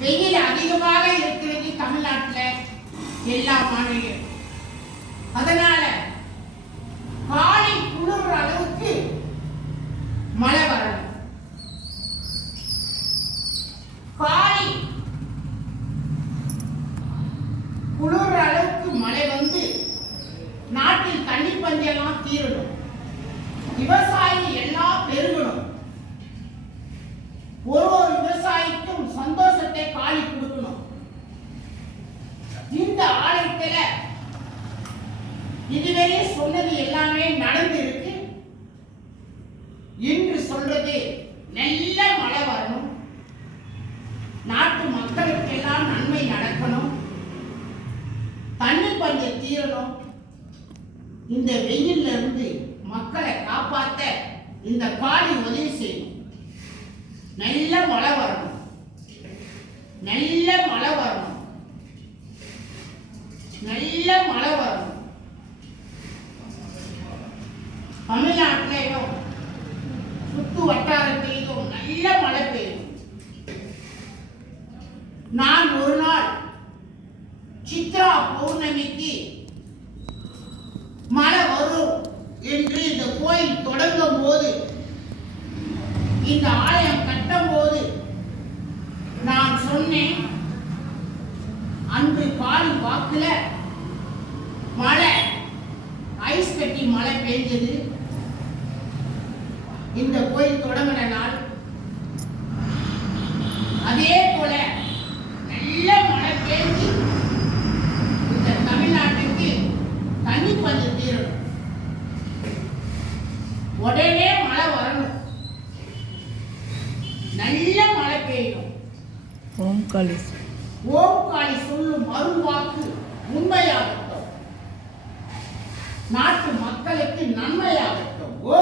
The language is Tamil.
வெயில் அதிகமாக இருக்கிறது தமிழ்நாட்டில் எல்லா மாநிலம். அதனால காலை குளிர் அளவுக்கு மழை வரணும். காலை குளிர் அளவுக்கு மழை வந்து நாட்டில் தண்ணி பஞ்செல்லாம் தீரணும். விவசாயி எல்லாம் பெருகணும். ஒரு விவசாயிக்கும் சந்தோஷத்தை காலி கொடுக்கணும். இந்த ஆலயத்துல இதுவரை சொன்னது எல்லாமே நடந்து இருக்கு. என்று சொல்றது நல்ல மழை வரணும், நாட்டு மக்களுக்கு எல்லாம் நன்மை நடக்கணும், தண்ணி பஞ்சம் தீரணும், இந்த வெயில்ல இருந்து மக்களை காப்பாற்ற இந்த காளி உதவி செய்யும். நல்ல மழை வரணும், நல்ல மழை வரணும், நல்ல மழை வரணும். தமிழ்நாட்டிலும் சுற்று வட்டாரத்திலும் நல்ல மழை பெய்யும். நான் ஒரு நாள் சித்ரா பௌர்ணமிக்கு மழை வரும் என்று இந்த கோயில் தொடங்கும் போது, இந்த ஆலயம் கட்டும் போது நான் சொன்னேன். அன்று காலை வாக்குல மழை, ஐஸ் கட்டி மழை பெய்ஞ்சது. இந்த கோயில் தொடங்கின நாள் அதே போல நல்ல மழை பெய்ஞ்சு இந்த தமிழ்நாட்டுக்கு தண்ணி பஞ்சம் தீரணும். உடனே மழை வரணும், நல்ல மழை பெய்யும். ஓம் காளி சொல்லும் அருள்வாக்கு உண்மையாகட்டும், நாட்டு மக்களுக்கு நன்மையாகட்டும். ஓ